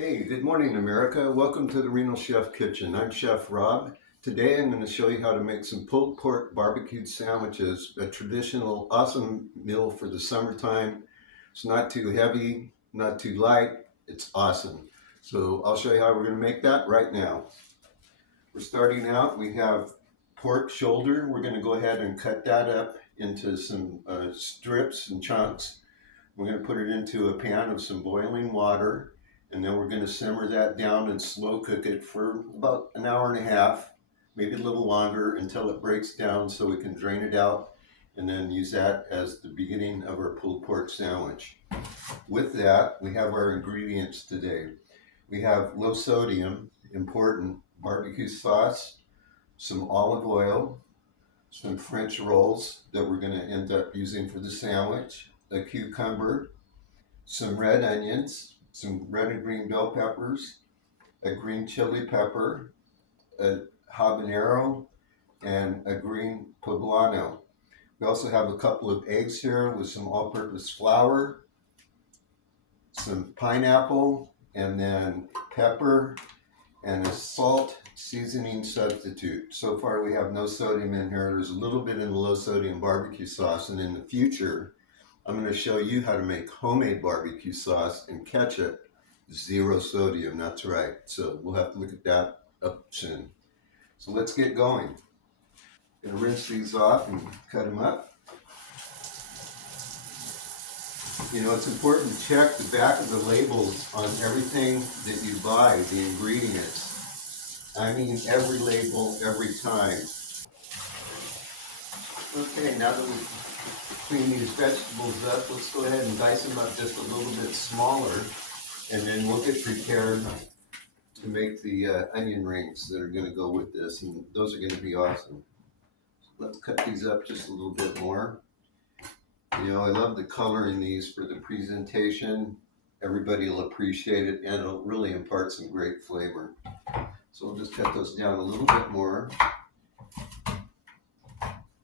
Hey, good morning, America. Welcome to the Renal Chef Kitchen. I'm Chef Rob. Today I'm going to show you how to make some pulled pork BBQ sandwiches, a traditional awesome meal for the summertime. It's not too heavy, not too light. It's awesome. So I'll show you how we're going to make that right now. We're starting out, we have pork shoulder. We're going to go ahead and cut that up into some strips and chunks. We're going to put it into a pan of some boiling water, and then we're going to simmer that down and slow cook it for about an hour and a half, maybe a little longer, until it breaks down so we can drain it out and then use that as the beginning of our pulled pork sandwich. With that, we have our ingredients today. We have low sodium, important, barbecue sauce, some olive oil, some French rolls that we're going to end up using for the sandwich, a cucumber, some red onions, some red and green bell peppers, a green chili pepper, a habanero, and a green poblano. We also have a couple of eggs here with some all-purpose flour, some pineapple, and then pepper, and a salt seasoning substitute. So far we have no sodium in here. There's a little bit in the low sodium barbecue sauce, and in the future I'm going to show you how to make homemade barbecue sauce and ketchup, zero sodium. That's right. So we'll have to look at that up soon. So let's get going. Gonna rinse these off and cut them up. You know, it's important to check the back of the labels on everything that you buy, the ingredients. I mean every label, every time. Okay, now that we've cleaned these vegetables up, let's go ahead and dice them up just a little bit smaller, and then we'll get prepared to make the onion rings that are going to go with this, and those are going to be awesome. So let's cut these up just a little bit more. You know, I love the color in these for the presentation. Everybody will appreciate it, and it'll really impart some great flavor. So we'll just cut those down a little bit more.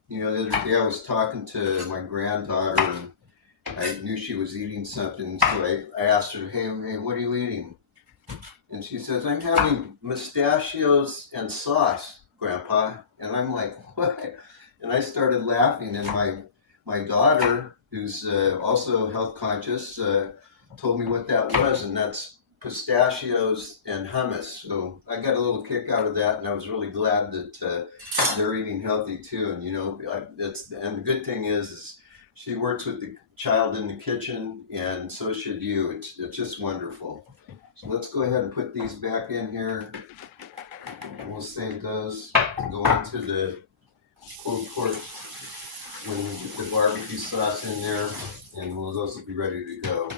You know, the other day I was talking to my granddaughter, and I knew she was eating something, so I asked her, hey, what are you eating? And she says, I'm having pistachios and sauce, Grandpa. And I'm like, what? And I started laughing, and my daughter, who's also health conscious, told me what that was, and that's pistachios and hummus. So I got a little kick out of that, and I was really glad that they're eating healthy too. And you know, and the good thing is she works with the child in the kitchen, and so should you. It's just wonderful. So let's go ahead and put these back in here. We'll save those to go into the pulled pork when we get the barbecue sauce in there, and those will be ready to go.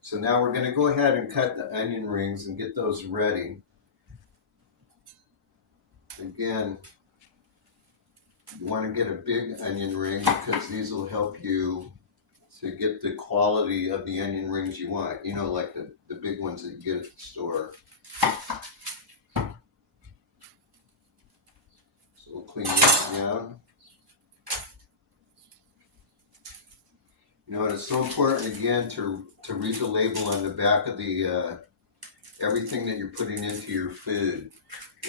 So now we're going to go ahead and cut the onion rings and get those ready. Again, you want to get a big onion ring because these will help you to get the quality of the onion rings you want. You know, like the big ones that you get at the store. So we'll clean that down. You know, and it's so important again to read the label on the back of the everything that you're putting into your food.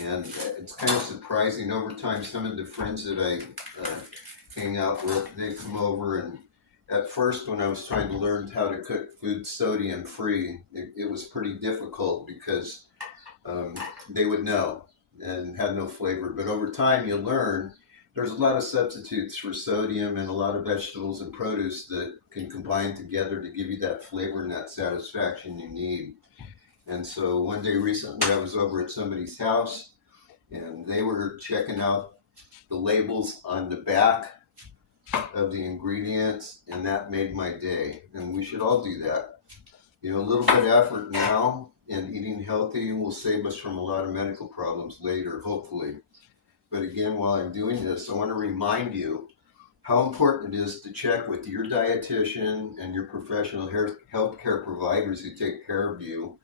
And it's kind of surprising over time. Some of the friends that I hang out with, they come over, and at first when I was trying to learn how to cook food sodium free, it was pretty difficult because they would know and had no flavor. But over time you learn there's a lot of substitutes for sodium and a lot of vegetables and produce that can combine together to give you that flavor and that satisfaction you need. And so one day recently I was over at somebody's house, and they were checking out the labels on the back of the ingredients, and that made my day. And we should all do that. You know, a little bit of effort now and eating healthy will save us from a lot of medical problems later, hopefully. But again, while I'm doing this, I want to remind you how important it is to check with your dietitian and your professional healthcare providers who take care of you.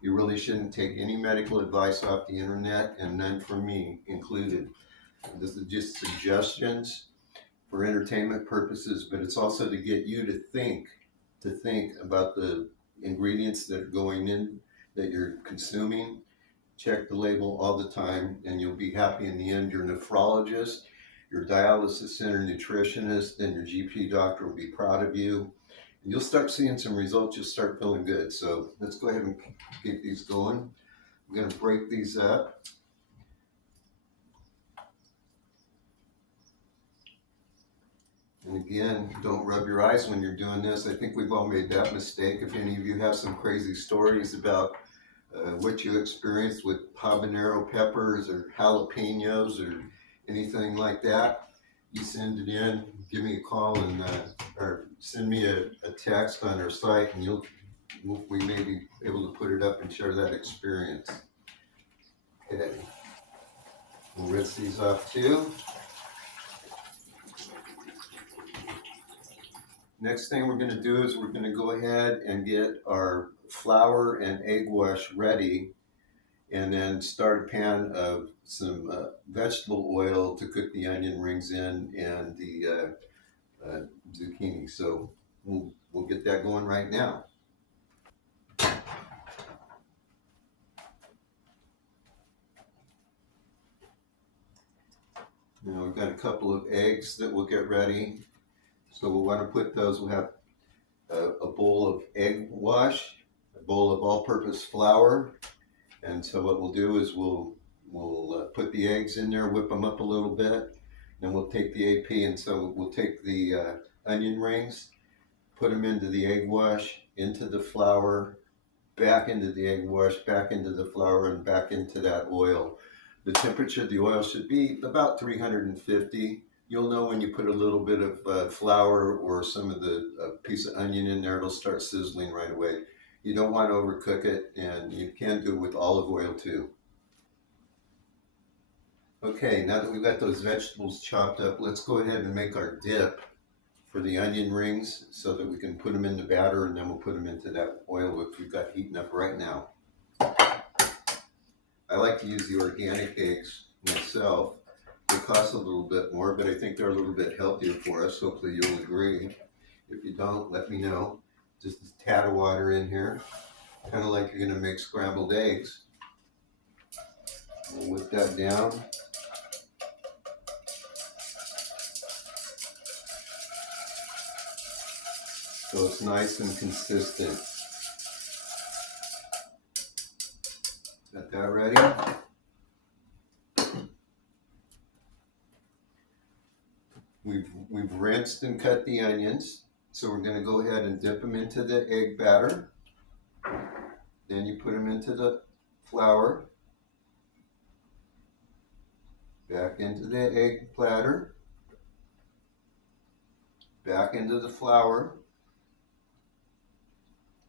You really shouldn't take any medical advice off the internet, and none from me included. This is just suggestions for entertainment purposes, but it's also to get you to think about the ingredients that are going in that you're consuming. Check the label all the time, and you'll be happy in the end. Your nephrologist, your dialysis center nutritionist, and your GP doctor will be proud of you. And you'll start seeing some results. You'll start feeling good. So let's go ahead and get these going. I'm going to break these up. And again, don't rub your eyes when you're doing this. I think we've all made that mistake. If any of you have some crazy stories about what you experienced with habanero peppers or jalapenos or anything like that, you send it in, give me a call, and or send me a text on our site, and we may be able to put it up and share that experience. Okay, we'll rinse these off too. Next thing we're going to do is we're going to go ahead and get our flour and egg wash ready, and then start a pan of some vegetable oil to cook the onion rings in and the zucchini. So we'll get that going right now. Now we've got a couple of eggs that we'll get ready. So we'll want to put those, we'll have a bowl of egg wash, a bowl of all-purpose flour, and so what we'll do is we'll put the eggs in there, whip them up a little bit, then we'll take the AP, and so we'll take the onion rings, put them into the egg wash, into the flour, back into the egg wash, back into the flour, and back into that oil. The temperature of the oil should be about 350. You'll know when you put a little bit of flour or some of the piece of onion in there, it'll start sizzling right away. You don't want to overcook it, and you can do it with olive oil too. Okay, now that we've got those vegetables chopped up, let's go ahead and make our dip for the onion rings so that we can put them in the batter, and then we'll put them into that oil which we've got heating up right now. I like to use the organic eggs myself. They cost a little bit more, but I think they're a little bit healthier for us. Hopefully you'll agree. If you don't, let me know. Just a tad of water in here, kind of like you're going to make scrambled eggs. We'll whip that down. So it's nice and consistent. Got that ready? We've rinsed and cut the onions. So we're going to go ahead and dip them into the egg batter. Then you put them into the flour. Back into the egg platter. Back into the flour.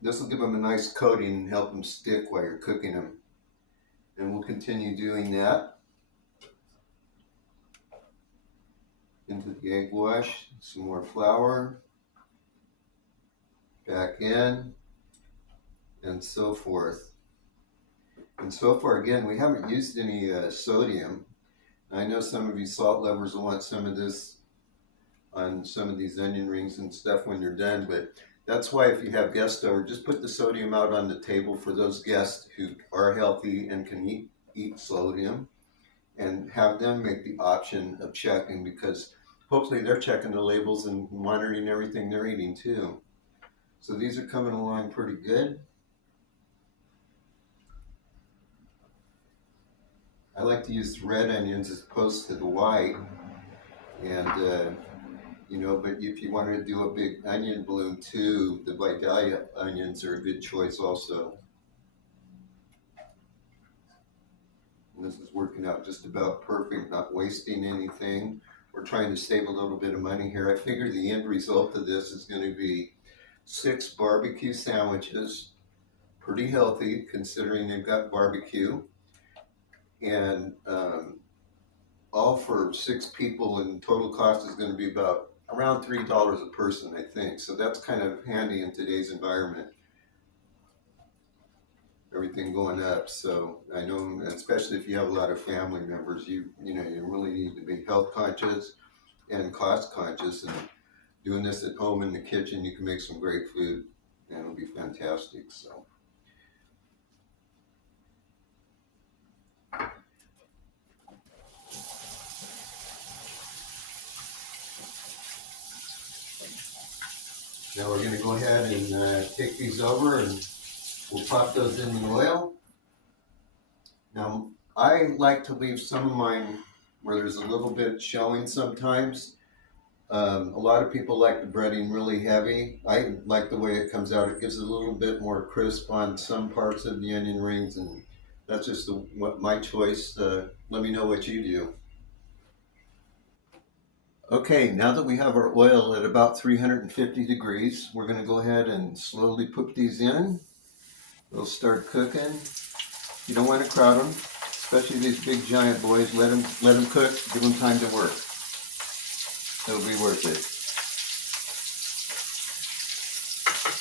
This will give them a nice coating and help them stick while you're cooking them. And we'll continue doing that. Into the egg wash, some more flour, back in, and so forth. And so far, again, we haven't used any sodium. I know some of you salt lovers will want some of this on some of these onion rings and stuff when you're done, but that's why if you have guests over, just put the sodium out on the table for those guests who are healthy and can eat sodium, and have them make the option of checking, because hopefully they're checking the labels and monitoring everything they're eating too. So these are coming along pretty good. I like to use red onions as opposed to the white, and but if you want to do a big onion bloom too, the Vidalia onions are a good choice also. And this is working out just about perfect, not wasting anything. We're trying to save a little bit of money here. I figure the end result of this is going to be 6 barbecue sandwiches, pretty healthy considering they've got barbecue, and all for 6 people, and total cost is going to be about around $3 a person, I think. So that's kind of handy in today's environment. Everything going up. So I know, especially if you have a lot of family members, you really need to be health conscious and cost conscious. And doing this at home in the kitchen, you can make some great food, and it'll be fantastic. So Now we're going to go ahead and take these over and we'll pop those in the oil. Now I like to leave some of mine where there's a little bit showing sometimes. A lot of people like the breading really heavy. I like the way it comes out. It gives it a little bit more crisp on some parts of the onion rings, and that's just what my choice. Let me know what you do. Okay, now that we have our oil at about 350 degrees, we're going to go ahead and slowly put these in. They'll start cooking. You don't want to crowd them, especially these big giant boys. Let them cook. Give them time to work. It'll be worth it.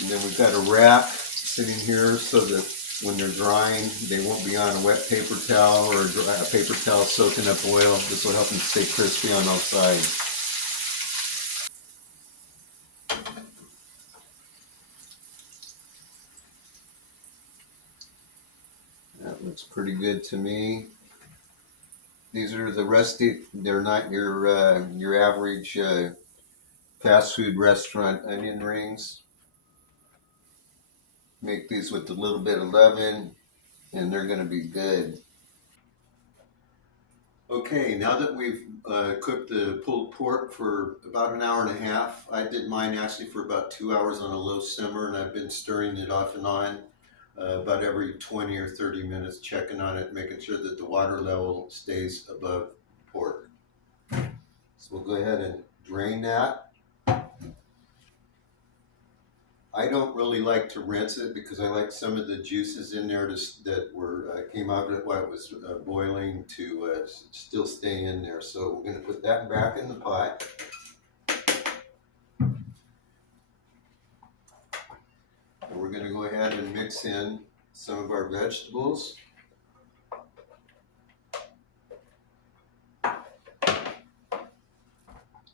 And then we've got a wrap sitting here so that when they're drying, they won't be on a wet paper towel or a paper towel soaking up oil. This will help them stay crispy on all sides. That looks pretty good to me. These are the rusty. They're not your average fast food restaurant onion rings. Make these with a little bit of leaven, and they're going to be good. Okay, now that we've cooked the pulled pork for about an hour and a half, I did mine actually for about 2 hours on a low simmer, and I've been stirring it off and on about every 20 or 30 minutes, checking on it, making sure that the water level stays above pork. So we'll go ahead and drain that. I don't really like to rinse it because I like some of the juices in there that came out of it while it was boiling to still stay in there. So we're going to put that back in the pot. And we're going to go ahead and mix in some of our vegetables.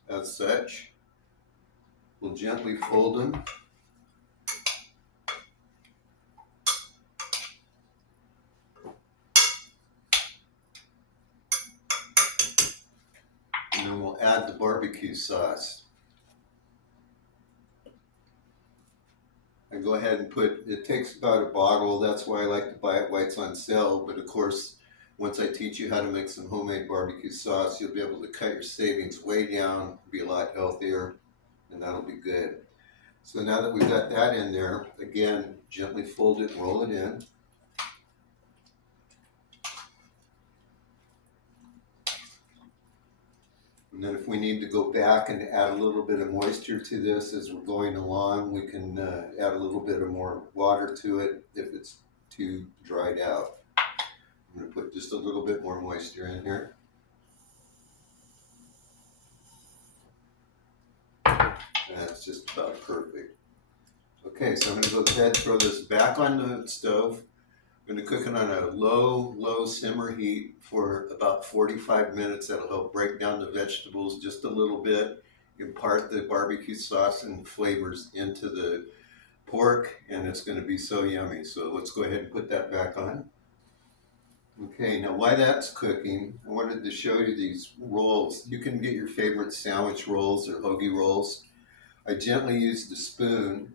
As such, we'll gently fold them. And then we'll add the barbecue sauce. I go ahead and it takes about a bottle. That's why I like to buy it while it's on sale. But of course, once I teach you how to make some homemade barbecue sauce, you'll be able to cut your savings way down, be a lot healthier, and that'll be good. So now that we've got that in there, again, gently fold it and roll it in. And then if we need to go back and add a little bit of moisture to this as we're going along, we can add a little bit of more water to it if it's too dried out. I'm going to put just a little bit more moisture in here. That's just about perfect. Okay, so I'm going to go ahead and throw this back on the stove. I'm going to cook it on a low simmer heat for about 45 minutes. That'll help break down the vegetables just a little bit, impart the barbecue sauce and flavors into the pork, and it's going to be so yummy. So let's go ahead and put that back on. Okay, now while that's cooking, I wanted to show you these rolls. You can get your favorite sandwich rolls or hoagie rolls. I gently use the spoon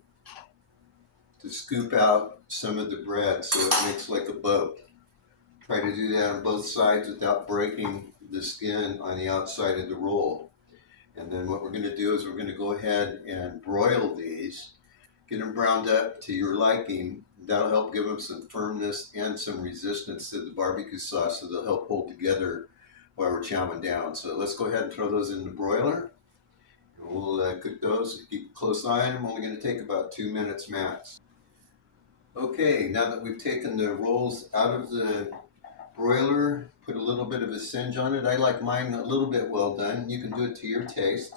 to scoop out some of the bread so it makes like a boat. Try to do that on both sides without breaking the skin on the outside of the roll. And then what we're going to do is we're going to go ahead and broil these, get them browned up to your liking. That'll help give them some firmness and some resistance to the barbecue sauce, so they'll help hold together while we're chowing down. So let's go ahead and throw those in the broiler. And we'll cook those. Keep a close eye on them. Only going to take about 2 minutes max. Okay, now that we've taken the rolls out of the broiler, put a little bit of a singe on it. I like mine a little bit well done. You can do it to your taste.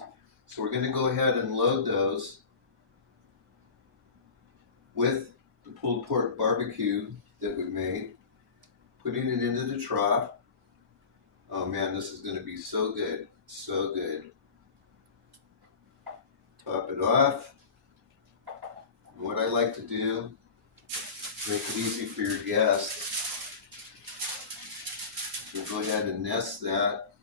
So we're going to go ahead and load those with the pulled pork barbecue that we made, putting it into the trough. Oh man, this is going to be so good, so good. Top it off. And what I like to do, make it easy for your guests, we'll go ahead and nest that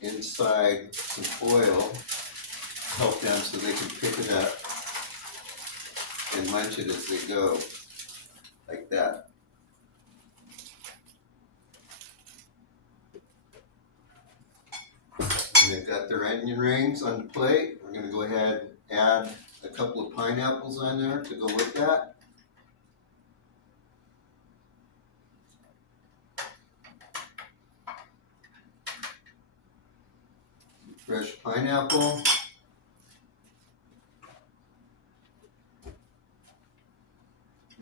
inside some foil. help them so they can pick it up and munch it as they go, like that. And they've got their onion rings on the plate. We're going to go ahead and add a couple of pineapples on there to go with that. Fresh pineapple.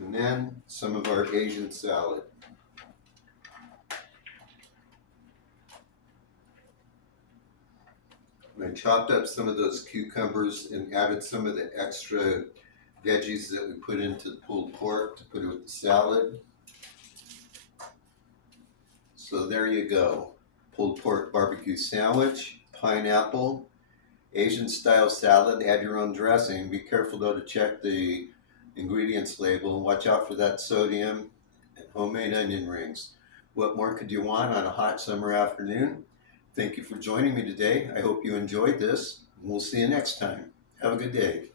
And then some of our Asian salad. And I chopped up some of those cucumbers and added some of the extra veggies that we put into the pulled pork to put it with the salad. So there you go. Pulled pork barbecue sandwich, pineapple, Asian style salad. Add your own dressing. Be careful though to check the ingredients label. Watch out for that sodium, and homemade onion rings. What more could you want on a hot summer afternoon? Thank you for joining me today. I hope you enjoyed this. We'll see you next time. Have a good day.